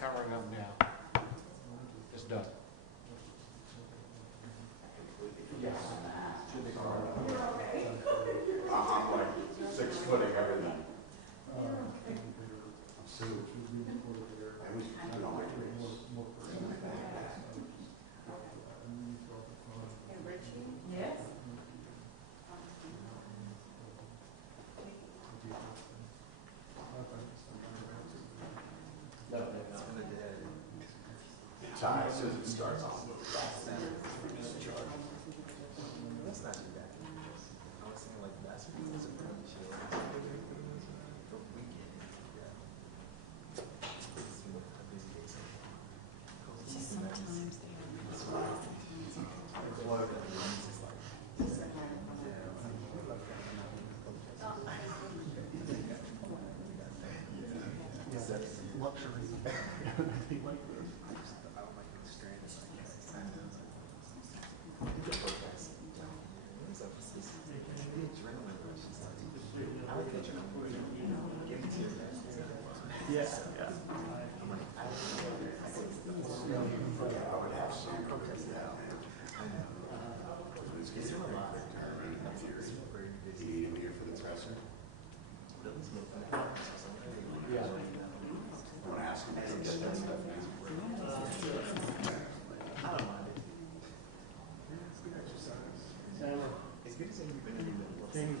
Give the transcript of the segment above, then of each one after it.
powering up now. It's done. Yes. Should be all right. I'm like 6-footing everything. So, I was doing all my drinks. Yes. Ty says it starts on. That's not too bad. I was saying like that's what it's about. For weekend, yeah. Just sometimes they Luxury. Yeah. I would have some protest now. It's getting very quick turnaround in theory. You need him here for the presser? Yeah. I want to ask him to get that stuff now. I don't mind it. It's good exercise. It's good to say you've been in the middle of something.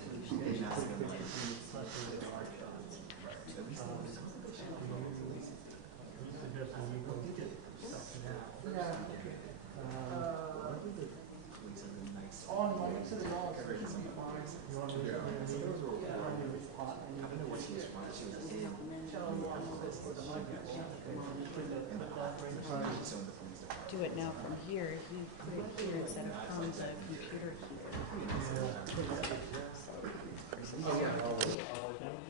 do it now from here. If you put it here instead of from the computer here.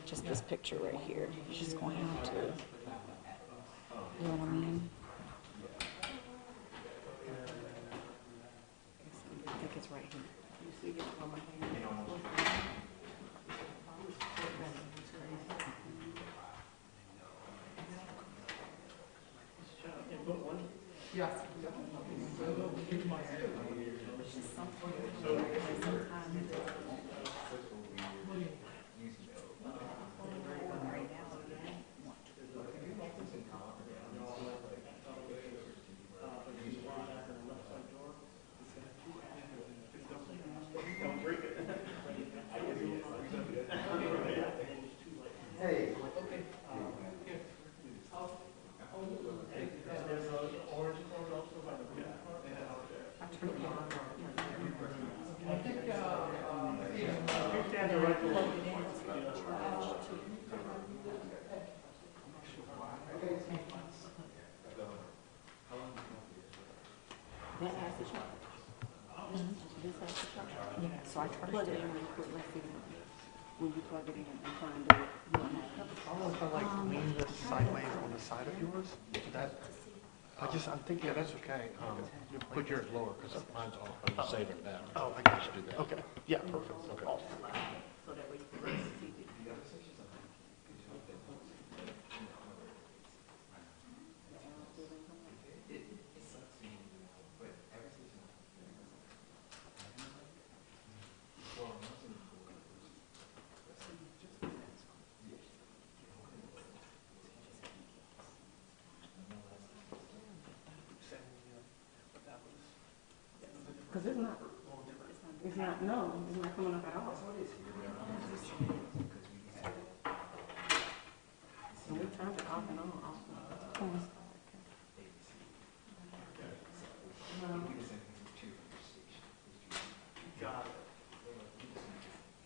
Just this picture right here. She's going out to. You know what I mean? I think it's right here. You see it on my hand? Yeah. So I plug it in really quick. Let's see when you plug it in and find it. I don't know if I like lean this sideways on the side of yours. That I'm thinking, yeah, that's okay. You put yours lower because mine's off. I'm just saving that. Oh, I got you. Do that. Okay. Yeah, perfect. Okay. Awesome. So that way you can see it. Because it's not coming up at all. And we turned it off and on.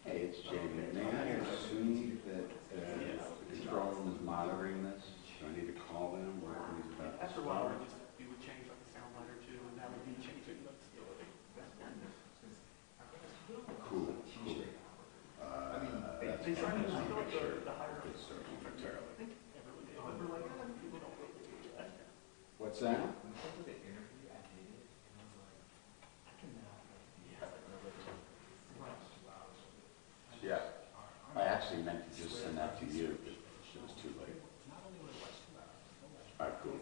Hey, it's Jamie. May I assume that the control room is monitoring this? Do I need to call them? What are these about? After a while, we would change like the sound line or two, and that would be changing the stability. Cool. That's fine. I just want to make sure it's working momentarily. What's that? Yeah, I actually meant to just send that to you, but it was too late. All right, cool.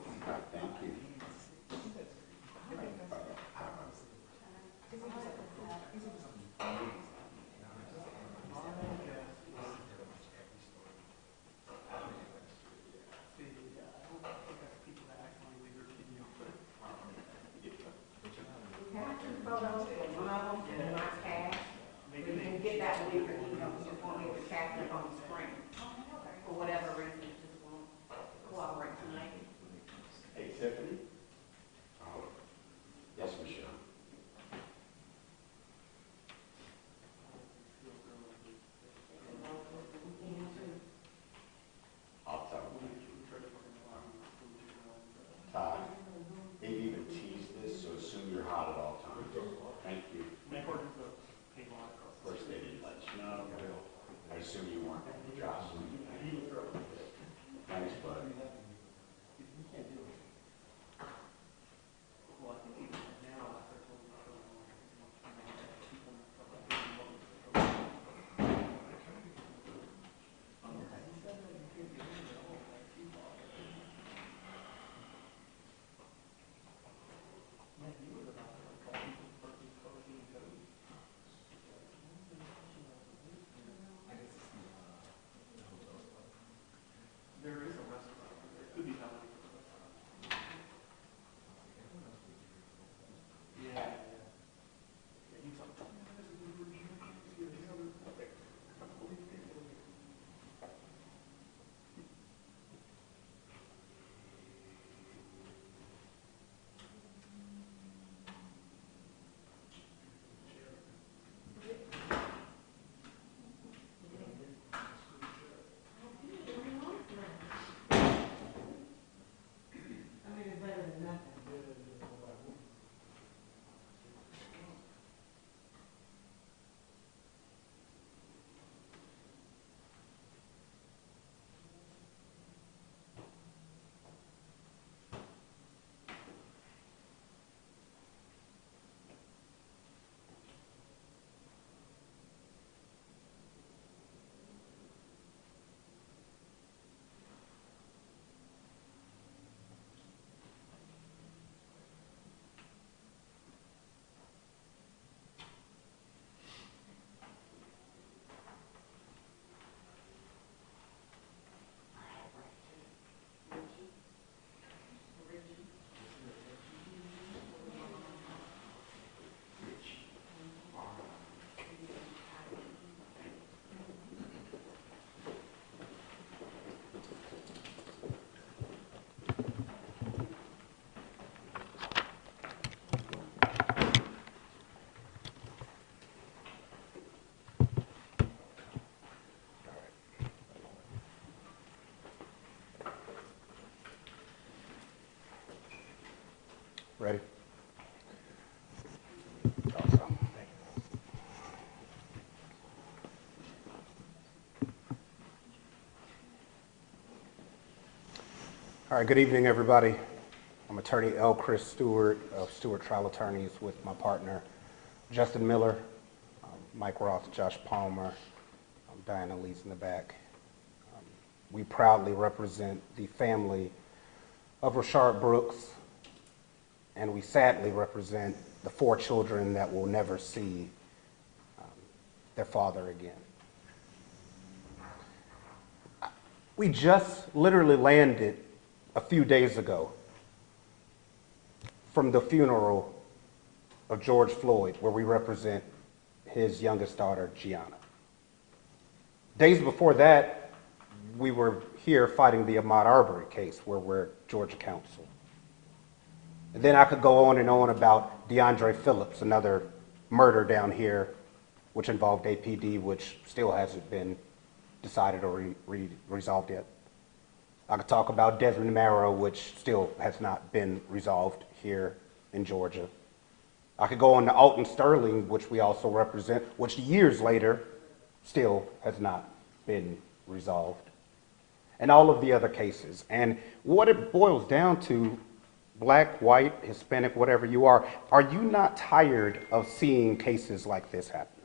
Ready? Awesome. All right, good evening, everybody. I'm attorney L. Chris Stewart of Stewart Trial Attorneys with my partner, Justin Miller, Mike Roth, Josh Palmer, Diana Lee's in the back. We proudly represent the family of Rayshard Brooks, and we sadly represent the 4 children that will never see their father again. We just literally landed a few days ago from the funeral of George Floyd, where we represent his youngest daughter, Gianna. Days before that, we were here fighting the Ahmaud Arbery case, where we're Georgia counsel. And then I could go on and on about DeAndre Phillips, another murder down here, which involved APD, which still hasn't been decided or resolved yet. I could talk about Desmond Marrow, which still has not been resolved here in Georgia. I could go on to Alton Sterling, which we also represent, which years later still has not been resolved. And all of the other cases. And what it boils down to, black, white, Hispanic, whatever you are you not tired of seeing cases like this happen?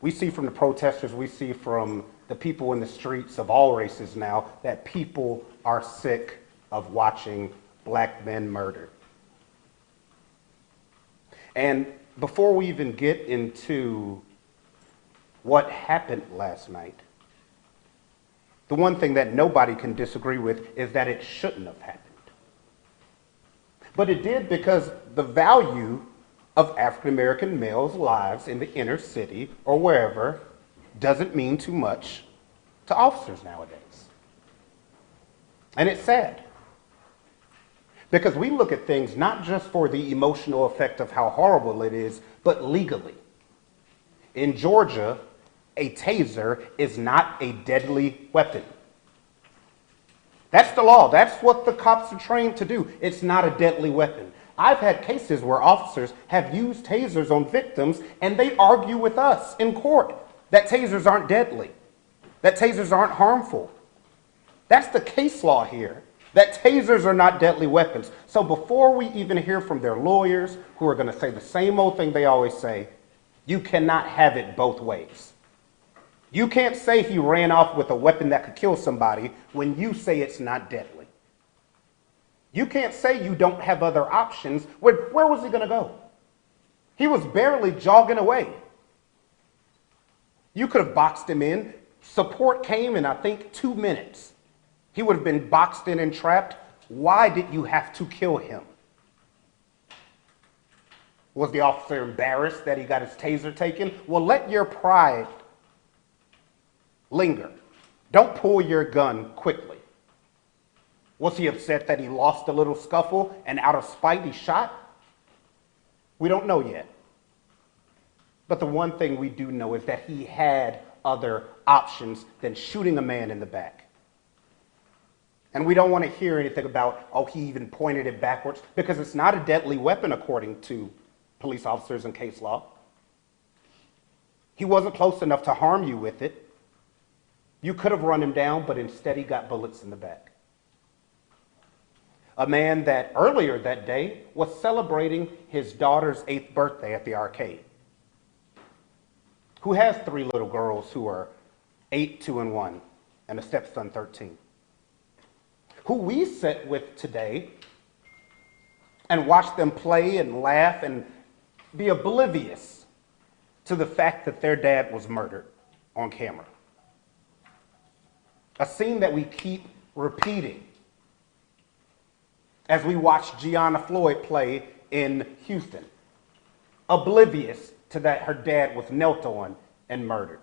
We see from the protesters, we see from the people in the streets of all races now, that people are sick of watching black men murdered. And before we even get into what happened last night, the one thing that nobody can disagree with is that it shouldn't have happened. But it did, because the value of African-American males' lives in the inner city or wherever doesn't mean too much to officers nowadays. And it's sad, because we look at things not just for the emotional effect of how horrible it is, but legally. In Georgia, a taser is not a deadly weapon. That's the law. That's what the cops are trained to do. It's not a deadly weapon. I've had cases where officers have used tasers on victims, and they argue with us in court that tasers aren't deadly, that tasers aren't harmful. That's the case law here, that tasers are not deadly weapons. So before we even hear from their lawyers, who are going to say the same old thing they always say, you cannot have it both ways. You can't say he ran off with a weapon that could kill somebody when you say it's not deadly. You can't say you don't have other options. Where was he going to go? He was barely jogging away. You could have boxed him in. Support came in, I think, 2 minutes. He would have been boxed in and trapped. Why did you have to kill him? Was the officer embarrassed that he got his taser taken? Well, let your pride linger. Don't pull your gun quickly. Was he upset that he lost a little scuffle and out of spite he shot? We don't know yet. But the one thing we do know is that he had other options than shooting a man in the back. And we don't want to hear anything about, oh, he even pointed it backwards, because it's not a deadly weapon according to police officers and case law. He wasn't close enough to harm you with it. You could have run him down, but instead he got bullets in the back. A man that earlier that day was celebrating his daughter's 8th birthday at the arcade, who has 3 little girls who are 8, 2, and 1, and a stepson, 13, who we sit with today and watch them play and laugh and be oblivious to the fact that their dad was murdered on camera. A scene that we keep repeating as we watch Gianna Floyd play in Houston, oblivious to that her dad was knelt on and murdered.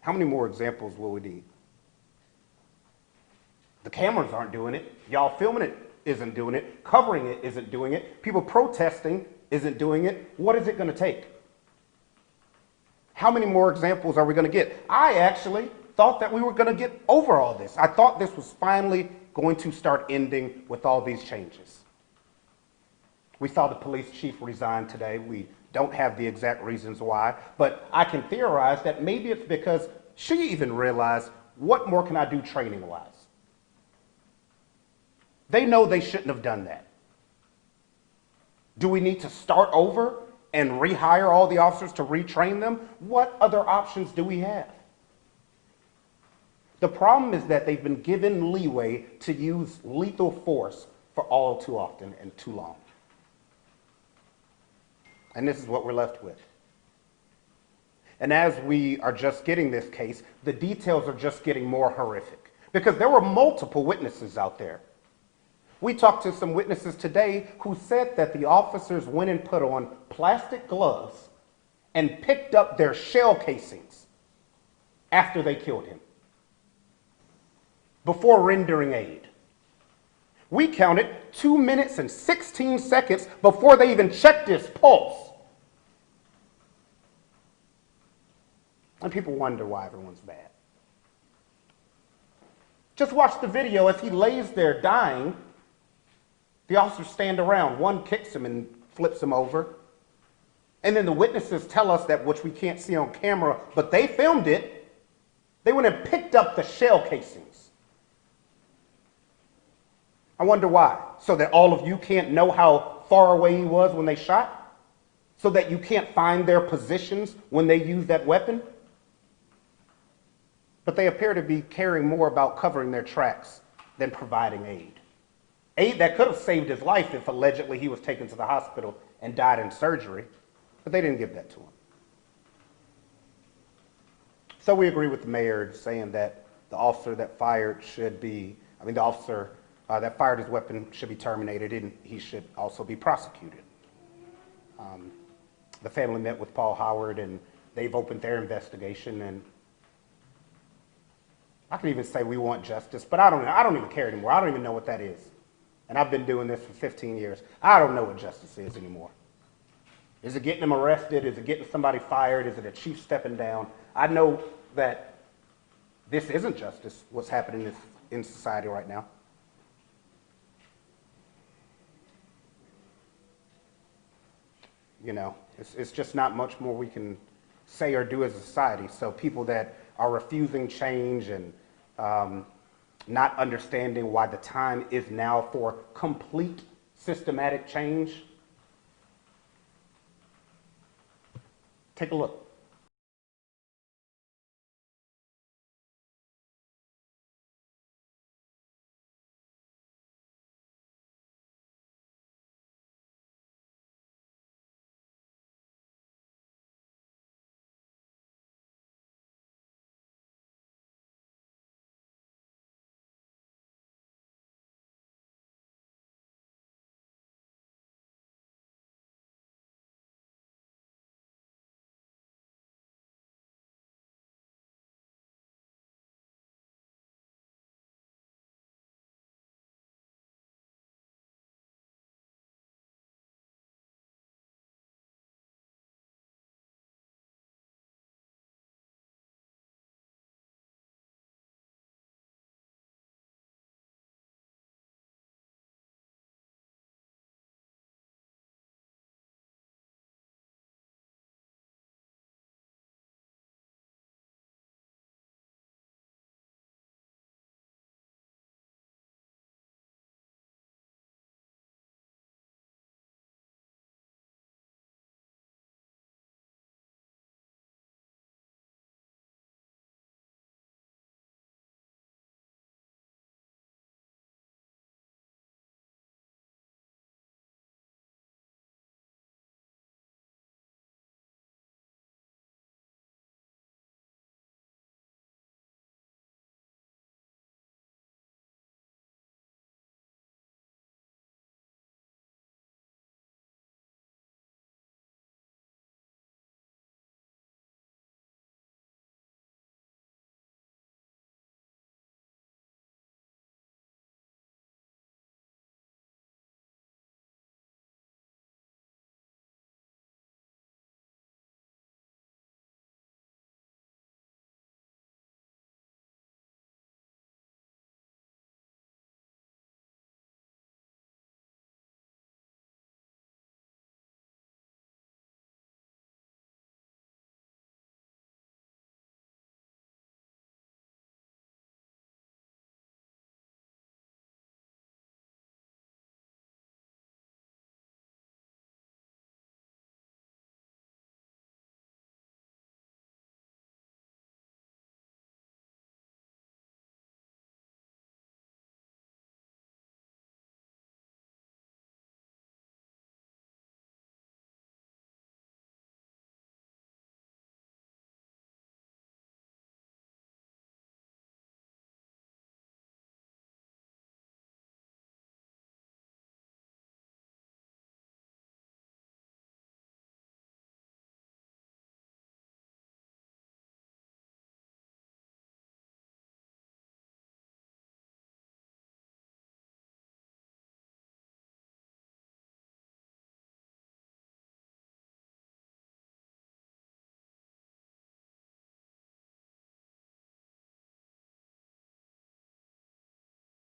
How many more examples will we need? The cameras aren't doing it. Y'all filming it isn't doing it. Covering it isn't doing it. People protesting isn't doing it. What is it going to take? How many more examples are we going to get? I actually thought that we were going to get over all this. I thought this was finally going to start ending with all these changes. We saw the police chief resign today. We don't have the exact reasons why, but I can theorize that maybe it's because she even realized, what more can I do training-wise? They know they shouldn't have done that. Do we need to start over and rehire all the officers to retrain them? What other options do we have? The problem is that they've been given leeway to use lethal force for all too often and too long. And this is what we're left with. And as we are just getting this case, the details are just getting more horrific because there were multiple witnesses out there. We talked to some witnesses today who said that the officers went and put on plastic gloves and picked up their shell casings after they killed him, before rendering aid. We counted 2 minutes and 16 seconds before they even checked his pulse. And people wonder why everyone's bad. Just watch the video as he lays there dying. The officers stand around. One kicks him and flips him over. And then the witnesses tell us that, which we can't see on camera, but they filmed it. They went and picked up the shell casings. I wonder why. So that all of you can't know how far away he was when they shot? So that you can't find their positions when they use that weapon? But they appear to be caring more about covering their tracks than providing aid. Aid that could have saved his life if allegedly he was taken to the hospital and died in surgery, but they didn't give that to him. So we agree with the mayor saying that the officer that fired the officer that fired his weapon should be terminated, and he should also be prosecuted. The family met with Paul Howard, and they've opened their investigation, and I can even say we want justice, but I don't even care anymore. I don't even know what that is. And I've been doing this for 15 years. I don't know what justice is anymore. Is it getting them arrested? Is it getting somebody fired? Is it a chief stepping down? I know that this isn't justice, what's happening in society right now. You know, it's just not much more we can say or do as a society. So people that are refusing change and not understanding why the time is now for complete systematic change, take a look.